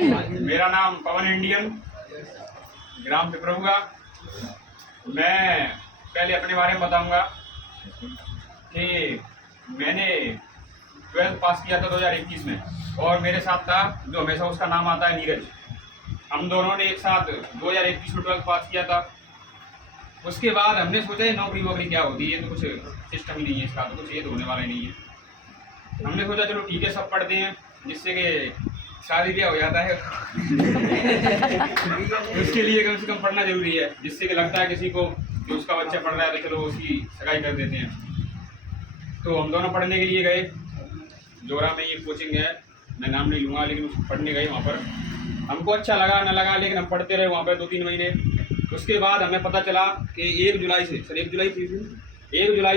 मेरा नाम पवन इंडियन, ग्राम पिपरुआ। मैं पहले अपने बारे में बताऊंगा कि मैंने 12th पास किया था 2021 में, और मेरे साथ था जो हमेशा उसका नाम आता है नीरज। हम दोनों ने एक साथ 2021 में 12th पास किया था। उसके बाद हमने सोचा ये नौकरी वोकरी क्या होती है, तो कुछ सिस्टम ही नहीं है इसका, तो कुछ ये तो होने वाला ही नहीं है। हमने सोचा चलो ठीक है, सब पढ़ते हैं, जिससे कि शादी ब्याह हो जाता है उसके लिए कम से कम पढ़ना जरूरी है, जिससे कि लगता है किसी को कि उसका बच्चा पढ़ रहा है तो चलो उसकी सगाई कर देते हैं। तो हम दोनों पढ़ने के लिए गए। जोरा में ये कोचिंग है, मैं नाम नहीं लूँगा, लेकिन उसको पढ़ने गए। वहाँ पर हमको अच्छा लगा ना लगा, लेकिन हम पढ़ते रहे वहाँ पर 2-3 महीने। उसके बाद हमें पता चला कि 1 जुलाई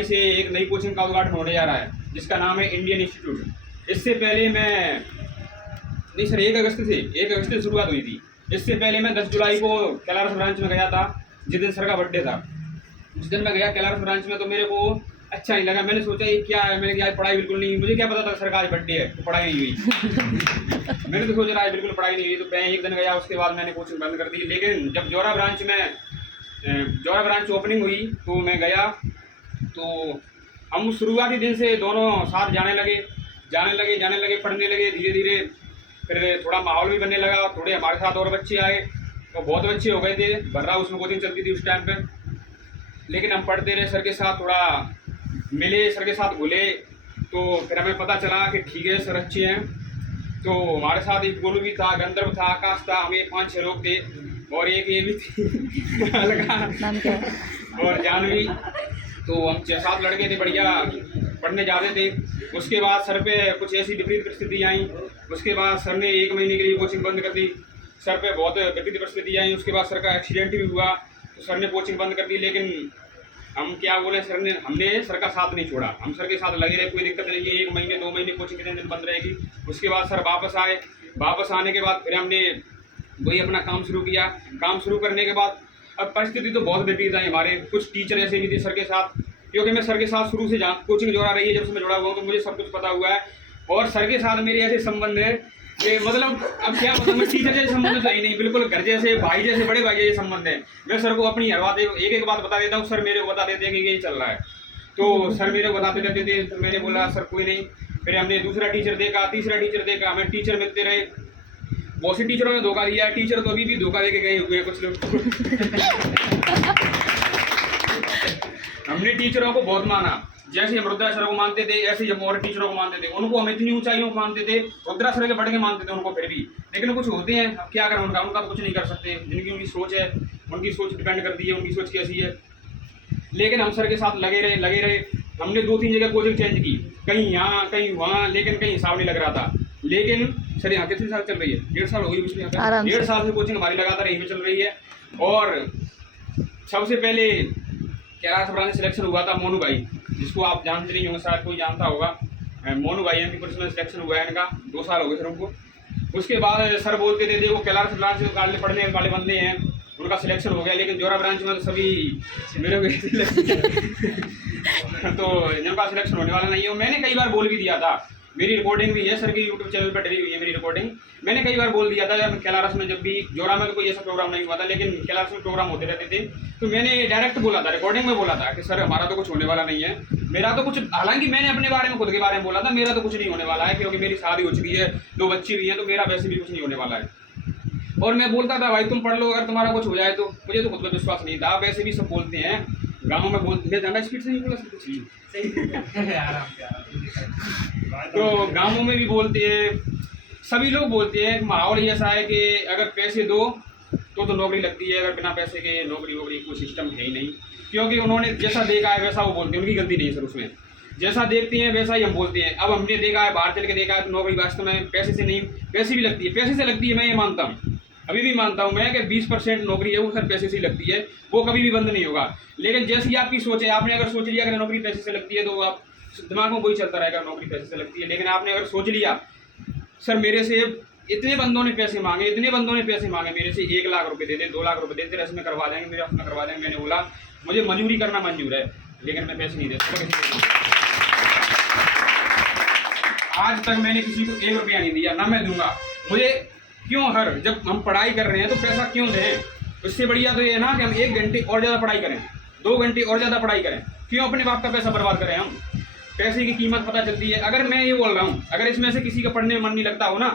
से एक नई कोचिंग का उद्घाटन होने जा रहा है, जिसका नाम है इंडियन इंस्टीट्यूट। इससे पहले मैं नहीं सर 1 अगस्त से शुरुआत हुई थी। इससे पहले मैं 10 जुलाई को कैलारस ब्रांच में गया था, जिस दिन सर का बर्थडे था। उस दिन मैं गया कैलारस ब्रांच में, तो मेरे को अच्छा नहीं लगा। मैंने सोचा ये क्या है, मैंने कहा पढ़ाई बिल्कुल नहीं, मुझे क्या पता था सर का आज बर्थडे है, तो पढ़ाई नहीं हुई मैंने तो सोचा आज बिल्कुल पढ़ाई नहीं हुई, तो मैं एक दिन गया। उसके बाद मैंने कोचिंग बंद कर दी। लेकिन जब जोरा ब्रांच ओपनिंग हुई तो मैं गया, तो हम शुरुआती दिन से दोनों साथ जाने लगे, पढ़ने लगे धीरे धीरे। फिर थोड़ा माहौल भी बनने लगा, थोड़े हमारे साथ और बच्चे आए, तो बहुत बच्चे हो गए थे। बर्रा उसमें कोचिंग चलती थी उस टाइम पे। लेकिन हम पढ़ते रहे, सर के साथ थोड़ा मिले, सर के साथ घुले, तो फिर हमें पता चला कि ठीक है सर अच्छे हैं। तो हमारे साथ एक गोलू भी था, गंधर्व था, आकाश था, हमें 5-6 लोग थे, और एक ये भी थी और जानवी। तो हम 6-7 लड़के थे, बढ़िया पढ़ने जाते थे। उसके बाद सर पे कुछ ऐसी विपरीत परिस्थिति आई। उसके बाद सर ने 1 महीने के लिए कोचिंग बंद कर दी। सर पे बहुत विपरीत परिस्थिति आई। उसके बाद सर का एक्सीडेंट भी हुआ, तो सर ने कोचिंग बंद कर दी। लेकिन हम क्या बोले, हमने सर का साथ नहीं छोड़ा, हम सर के साथ लगे रहे, कोई दिक्कत नहीं है। 1 महीने 2 महीने कोचिंग कितने दिन बंद रहेगी। उसके बाद सर वापस आए। वापस आने के बाद फिर हमने वही अपना काम शुरू किया। काम शुरू करने के बाद अब परिस्थिति तो बहुत विपरीत आई हमारे। कुछ टीचर ऐसे भी थे सर के साथ, क्योंकि मैं सर के साथ शुरू से कोचिंग जोड़ा रही है, जब से मैं जुड़ा हुआ हूँ, तो मुझे सब कुछ पता हुआ है। और सर के साथ मेरे ऐसे संबंध है कि मतलब अब क्या मतलब, मैं टीचर जैसे संबंध तो ही नहीं, बिल्कुल घर जैसे, भाई जैसे, बड़े भाई जैसे संबंध है। मैं सर को अपनी हर बात एक बात बता देता हूँ, सर मेरे को बता देते हैं कि यही चल रहा है। तो सर मेरे को बताते रहते थे, तो मैंने बोला सर कोई नहीं। फिर हमने दूसरा टीचर देखा, तीसरा टीचर देखा, हमें टीचर मिलते रहे। बहुत से टीचरों ने धोखा दिया है, टीचर तो अभी भी धोखा देके गए हुए हैं कुछ लोग हमने टीचरों को बहुत माना, जैसे हम रुद्रा सर को मानते थे, ऐसे जब और टीचरों को मानते थे। उनको हम इतनी ऊंचाइयों को मानते थे, रुद्रा सर के बढ़ के मानते थे उनको फिर भी। लेकिन कुछ होते हैं, अब क्या करें, उनका तो कुछ नहीं कर सकते। जिनकी उनकी सोच है, उनकी सोच डिपेंड करती है, उनकी सोच कैसी है। लेकिन हम सर के साथ लगे रहे। हमने 2-3 जगह कोचिंग चेंज की, कहीं यहाँ कहीं वहाँ, लेकिन कहीं हिसाब नहीं लग रहा था। लेकिन सर यहाँ कितने साल चल रही है, 1.5 साल हो गई उसमें, 1.5 साल से कोचिंग हमारी लगातार यहीं पे चल रही है। और सबसे पहले कैलाश ब्रांच सिलेक्शन हुआ था मोनू भाई, जिसको आप जानते नहीं होंगे, शायद कोई जानता होगा। मोनू भाई MP पुलिस में सिलेक्शन हुआ है इनका, 2 साल हो गए सर उनको। उसके बाद सर बोलते थे देखो कैलाश ब्रांच से पढ़ने वाले बंदे हैं, उनका सिलेक्शन हो गया। लेकिन जोरा ब्रांच में तो सभी मेरे तो जिनका सिलेक्शन होने वाला नहीं है। मैंने कई बार बोल भी दिया था, मेरी रिकॉर्डिंग भी है, सर की यूट्यूब चैनल पर डली हुई है मेरी रिकॉर्डिंग। मैंने कई बार बोल दिया था, जब कैलारस में, जब भी जोरा में तो कोई ऐसा प्रोग्राम नहीं हुआ था, लेकिन कैलारस में प्रोग्राम होते रहते थे, तो मैंने डायरेक्ट बोला था, रिकॉर्डिंग में बोला था कि सर हमारा तो कुछ होने वाला नहीं है, मेरा तो कुछ। हालांकि मैंने अपने बारे में, खुद के बारे में बोला था, मेरा तो कुछ नहीं होने वाला है, क्योंकि मेरी शादी हो चुकी है, 2 बच्चे भी हैं, तो मेरा वैसे भी कुछ नहीं होने वाला है। और मैं बोलता था भाई तुम पढ़ लो, अगर तुम्हारा कुछ हो जाए तो। मुझे तो खुद पर विश्वास नहीं था। वैसे भी सब बोलते हैं गाँव में, बोलते ज़्यादा स्पीड से नहीं बोला सब कुछ तो गाँवों में भी बोलते हैं, सभी लोग बोलते हैं। माहौल ही ऐसा है कि अगर पैसे दो तो नौकरी लगती है, अगर बिना पैसे के नौकरी वोकरी कोई सिस्टम है ही नहीं। क्योंकि उन्होंने जैसा देखा है वैसा वो बोलते हैं, उनकी गलती नहीं है सर उसमें। जैसा देखते हैं वैसा ही हम बोलते हैं। अब हमने देखा है, बाहर चल के देखा है, तो नौकरी वास्तव में पैसे से नहीं, पैसे भी लगती है, पैसे से लगती है, मैं ये मानता हूँ, अभी भी मानता हूँ मैं कि 20% नौकरी है वो सर पैसे से लगती है, वो कभी भी बंद नहीं होगा। लेकिन जैसी आपकी सोच है, आपने अगर सोच लिया कि नौकरी पैसे से लगती है, तो आप दिमाग में वही चलता रहेगा, नौकरी पैसे से लगती है। लेकिन आपने अगर सोच लिया सर मेरे से इतने बंदों ने पैसे मांगे, मेरे से 1 लाख रुपए देते, 2 लाख रुपए देते, रस्म में करवा देंगे, मेरे अपना करवा देंगे। मैंने बोला मुझे मजदूरी करना मंजूर है, लेकिन मैं पैसे नहीं दे सकता। आज तक मैंने किसी को 1 रुपया नहीं दिया, ना मैं दूंगा। मुझे क्यों हर जब हम पढ़ाई कर रहे हैं तो पैसा क्यों दें? उससे बढ़िया तो ये है ना कि हम 1 घंटे और ज़्यादा पढ़ाई करें, 2 घंटे और ज़्यादा पढ़ाई करें। क्यों अपने बाप का पैसा बर्बाद करें हम? पैसे की कीमत पता चलती है। अगर मैं ये बोल रहा हूँ, अगर इसमें से किसी का पढ़ने में मन नहीं लगता हो ना,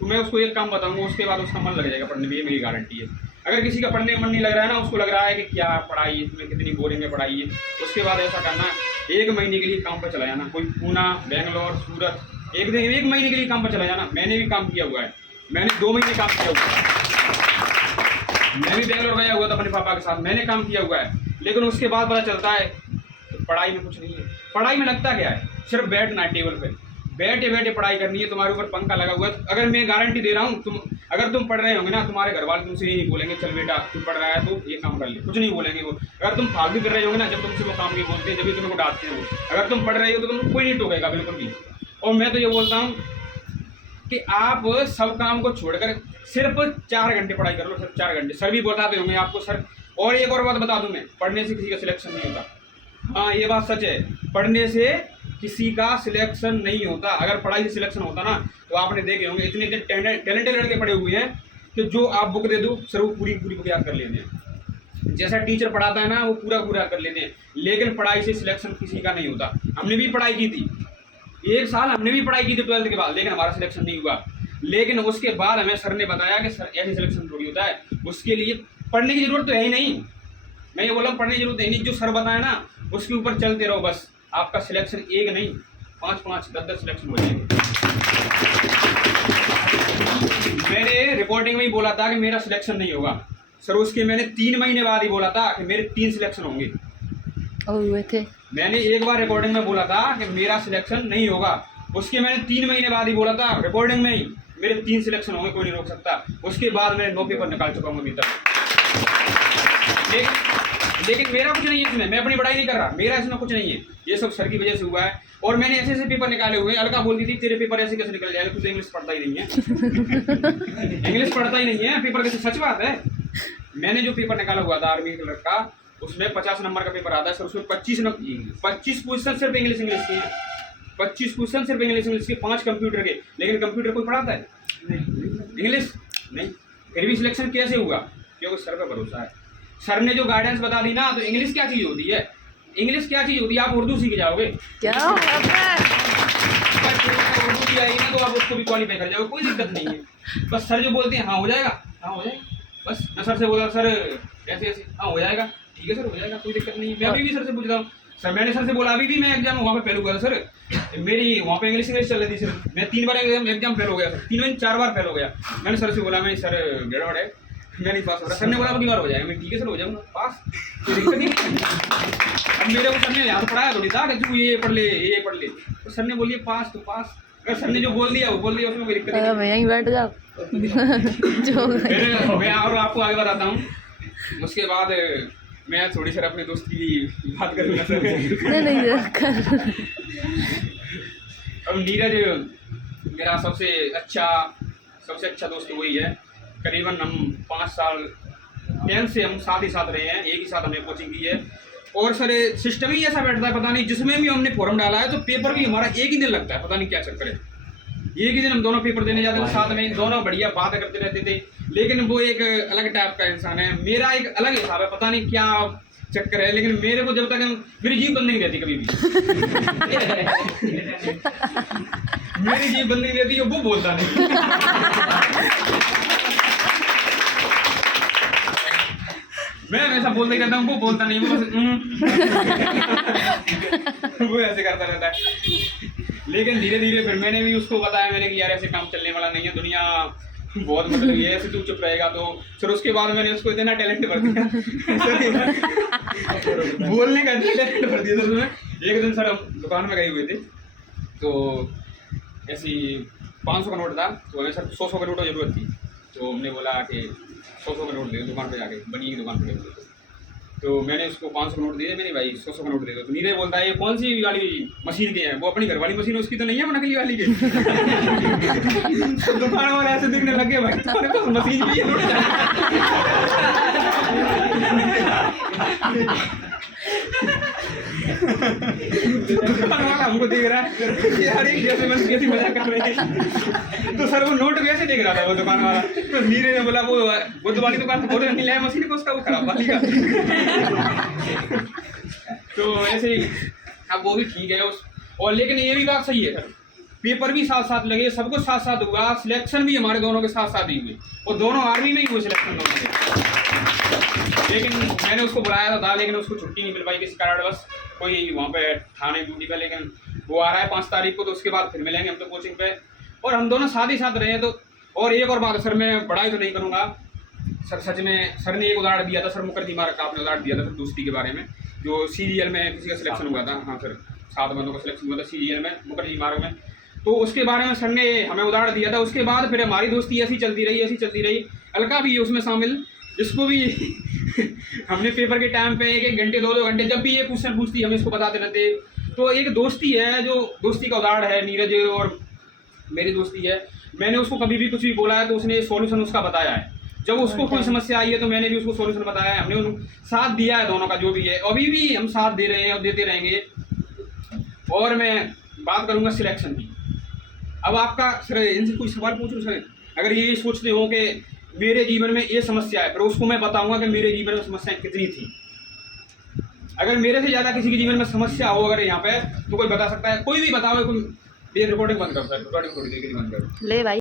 तो मैं उसको एक काम बताऊंगा, उसके बाद उसका मन लग जाएगा पढ़ने में, ये मेरी गारंटी है। अगर किसी का पढ़ने में मन नहीं लग रहा है ना, उसको लग रहा है कि क्या पढ़ाई, इसमें कितनी बोरिंग है पढ़ाई है, उसके बाद ऐसा करना 1 महीने के लिए काम पर चला जाना, कोई पूना, बेंगलोर, सूरत, 1 महीने के लिए काम पर चला जाना। मैंने भी काम किया हुआ है, मैंने 2 महीने काम किया हुआ है। मैं भी बेंगलोर गया हुआ था अपने पापा के साथ, मैंने काम किया हुआ है। लेकिन उसके बाद पता चलता है तो पढ़ाई में कुछ नहीं है। पढ़ाई में लगता क्या है? सिर्फ बैठना है टेबल पे, बैठे बैठे पढ़ाई करनी है। तुम्हारे ऊपर पंखा लगा हुआ है। अगर मैं गारंटी दे रहा हूँ, अगर तुम पढ़ रहे होंगे ना, तुम्हारे घर वाले तुमसे यही बोलेंगे, चल बेटा तू पढ़ रहा है तो ये काम कर ले, कुछ नहीं बोलेंगे वो। अगर तुम फालतू कर रहे होंगे ना, जब तुमसे वो काम नहीं बोलते हैं, जब भी तुम्हें डांटते हैं वो। अगर तुम पढ़ रहे हो तो तुम कोई नहीं टोकेगा बिल्कुल भी। और मैं तो ये बोलता हूँ कि आप सब काम को छोड़कर सिर्फ 4 घंटे पढ़ाई कर लो, सिर्फ 4 घंटे। सर भी बताते होंगे आपको सर। और एक और बात बता दूं मैं, पढ़ने से किसी का सिलेक्शन नहीं होता। हाँ, ये बात सच है, पढ़ने से किसी का सिलेक्शन नहीं होता। अगर पढ़ाई से सिलेक्शन होता ना, तो आपने देखे होंगे इतने टैलेंटेड लड़के पढ़े हुए हैं कि जो आप बुक दे दो सर वो पूरी बुक याद कर लेते हैं। जैसा टीचर पढ़ाता है ना, वो पूरा कर लेते हैं। लेकिन पढ़ाई से सिलेक्शन किसी का नहीं होता। हमने भी पढ़ाई की थी, 1 साल हमने भी पढ़ाई की थी 12th के बाद, लेकिन हमारा सिलेक्शन नहीं हुआ। लेकिन उसके बाद हमें सर ने बताया कि सर ऐसे सिलेक्शन थोड़ी होता है, उसके लिए पढ़ने की जरूरत तो है ही नहीं। मैं ये बोला पढ़ने की जरूरत है नहीं, जो सर बताया ना उसके ऊपर चलते रहो बस। आपका सिलेक्शन 1 नहीं 5-5, 10-10 सिलेक्शन हो जाएंगे। मैंने रिपोर्टिंग में ही बोला था कि मेरा सिलेक्शन नहीं होगा सर, उसके मैंने 3 महीने बाद ही बोला था कि मेरे 3 सिलेक्शन होंगे। हुए थे। मैंने एक बार रिकॉर्डिंग में बोला था कि मेरा सिलेक्शन नहीं होगा, उसके मैंने 3 महीने बाद ही बोला था रिकॉर्डिंग में ही मेरे 3 सिलेक्शन होंगे, कोई नहीं रोक सकता। उसके बाद मैंने 9 पेपर निकाल चुका हूँ अभी तक। लेकिन मेरा कुछ नहीं है इसमें, मैं अपनी पढ़ाई नहीं कर रहा, मेरा इसमें कुछ नहीं है। ये सब सर की वजह से हुआ है। और मैंने ऐसे ऐसे पेपर निकाले हुए हैं। अलका बोलती थी तेरे पेपर ऐसे कैसे निकल जाएगा, तू तो इंग्लिश पढ़ता ही नहीं है। इंग्लिश पढ़ता ही नहीं है, पेपर कैसे? सच बात है। मैंने जो पेपर निकाला हुआ था आर्मी क्लर्क का, उसमें 50 नंबर का पेपर आता है सर, उसमें 25 क्वेश्चन सिर्फ इंग्लिश के हैं। 25 क्वेश्चन सिर्फ इंग्लिश के, 5 कंप्यूटर के। लेकिन कंप्यूटर कोई पढ़ाता है? इंग्लिश नहीं। फिर भी सिलेक्शन कैसे हुआ? क्योंकि सर पे भरोसा है। सर ने जो गाइडेंस बता दी ना, तो इंग्लिश क्या चीज़ होती है, इंग्लिश क्या चीज़ होती है, आप उर्दू सीख जाओगे। क्या उर्दू भी आएगी ना तो आप उसको भी क्वालिफाई कर जाओगे, कोई दिक्कत नहीं है। बस सर जो बोलते हैं हाँ हो जाएगा, हाँ हो जाएगा। बस मैं सर से बोला सर ऐसे ऐसे, हाँ हो जाएगा, ठीक है सर हो जाएगा, कोई दिक्कत नहीं है। मैं अभी भी सर से पूछ रहा हूँ सर, मैंने सर से बोला अभी भी मैं एग्जाम वहाँ पे फेल हुआ था सर, मेरी वहाँ पे इंग्लिश चल रही थी सर, मैं 3 बार एग्जाम फेल हो गया सर, 3-4 बार फेल हो गया। मैंने सर से बोला मैं सर गड़बड़ है, मैं नहीं पास हो रहा। सर ने बोला अगली बार हो जाएगा। मैं ठीक है सर हो जाऊँगा पास, कोई दिक्कत नहीं। अब मेरे को सर ने यहाँ पढ़ाया थोड़ी था कि तू ये पढ़ ले ये पढ़ ले, तो सर ने बोलिए पास तो पास। अगर सर ने जो बोल दिया वो बोल दिया, उसमें कोई दिक्कत नहीं। मैं यहीं बैठ जाओ। मैं और आपको आगे बताता हूँ। उसके बाद मैं थोड़ी सर अपने दोस्त की बात करूँगा सर। नहीं अब नीरज मेरा सबसे अच्छा दोस्त वही है। करीबन हम 5 साल 10 से हम साथ ही साथ रहे हैं, एक ही साथ हमने कोचिंग की है। और सर सिस्टम ही ऐसा बैठता है, पता नहीं जिसमें भी हमने फॉर्म डाला है तो पेपर भी हमारा एक ही दिन लगता है, पता नहीं क्या चक्कर है। एक ही दिन हम दोनों पेपर देने जाते थे साथ में, दोनों बढ़िया बातें करते रहते थे। लेकिन वो एक अलग टाइप का इंसान है, मेरा एक अलग हिसाब है, पता नहीं क्या चक्कर है। लेकिन मेरे को जब तक मेरी जीभ बंद नहीं रहती कभी भी। मेरी जीभ बंद नहीं रहती, वो बोलता नहीं। मैं वैसा बोलते रहता हूँ, वो बोलता नहीं, वो वो ऐसे करता रहता है। लेकिन धीरे धीरे फिर मैंने भी उसको बताया, मैंने कि यार ऐसे काम चलने वाला नहीं है, दुनिया बहुत मतलब ये ऐसे तू चुप रहेगा तो। फिर उसके बाद मैंने उसको इतना टैलेंट भर दिया, बोलने का टैलेंट भर दिया। तो एक दिन सर हम दुकान में गए हुए थे, तो ऐसी 500 का नोट था, तो हमें सर 100 का नोट की जरूरत थी। तो हमने बोला कि 100 का नोट दे दो, दुकान पे जाके बनी की दुकान पे। तो मैंने उसको 500 का नोट दिए, मैंने भाई 100 का नोट दे दो। तो नीरज बोलता है ये कौन सी वाली मशीन के हैं? वो अपनी घर वाली मशीन उसकी तो नहीं है, वो नकली वाली के। तो दुकान वाले ऐसे दिखने लगे, भाई तुम्हारे पास मशीन भी है? दुकान वाला हमको को देख रहा है यार ये जैसे मैंने कैसी मजाक कर रहे हैं। तो सर वो नोट वैसे देख रहा था वो दुकान वाला, तो नीरे ने बोला वो बुद्ध वाली दुकान तो नहीं लाया मशीन को, उसका वो खराब वाली का। तो ऐसे ही अब वो भी ठीक है और लेकिन ये भी बात सही है सर, पेपर भी साथ साथ लगे, सब कुछ साथ साथ हुआ, सिलेक्शन भी हमारे दोनों के साथ साथ ही हुए और दोनों आर्मी में ही हुए सिलेक्शन दोनों के। लेकिन मैंने उसको बुलाया था लेकिन उसको छुट्टी नहीं मिल पाई किसी कारणवश, कोई वहाँ पे थाने ड्यूटी पे, लेकिन वो आ रहा है 5 तारीख को, तो उसके बाद फिर मिलेंगे हम तो कोचिंग पे और हम दोनों साथ ही साथ रहे। तो और एक और बात सर, मैं बड़ाई तो नहीं करूँगा सर, सच में सर ने एक उदाहरण दिया था सर, मुखर्जी मार्ग का आपने उदाहरण दिया था सर दोस्ती के बारे में, जो सीरियल में किसी का सिलेक्शन हुआ था। हाँ सर, 7 बंदों का सिलेक्शन हुआ था सीरियल में मुखर्जी मार्ग में, तो उसके बारे में सर ने हमें उदाहरण दिया था। उसके बाद फिर हमारी दोस्ती ऐसी चलती रही। अलका भी है उसमें शामिल, जिसको भी हमने पेपर के टाइम पे 1-1 घंटे 2-2 घंटे जब भी ये क्वेश्चन पूछती हमें इसको बताते रहते। तो एक दोस्ती है, जो दोस्ती का उदाहरण है, नीरज और मेरी दोस्ती है। मैंने उसको कभी भी कुछ भी बोला है तो उसने सॉल्यूशन उसका बताया है, जब उसको कोई समस्या आई है तो मैंने भी उसको सॉल्यूशन बताया है, हमने उन साथ दिया है दोनों का जो भी है, अभी भी हम साथ दे रहे हैं और देते रहेंगे। और मैं बात करूँगा सिलेक्शन की। अब आपका सर इनसे कोई सवाल पूछूं सर, अगर ये सोचते हो कि मेरे जीवन में ये समस्या है, पर उसको मैं बताऊंगा कि मेरे जीवन में समस्याएं कितनी थी। अगर मेरे से ज़्यादा किसी के जीवन में समस्या हो अगर यहाँ पे, तो कोई बता सकता है, कोई भी बताओ। कोई ये रिकॉर्डिंग बंद करो सर, रिकॉर्डिंग थोड़ी देर के लिए बंद करो। ले भाई।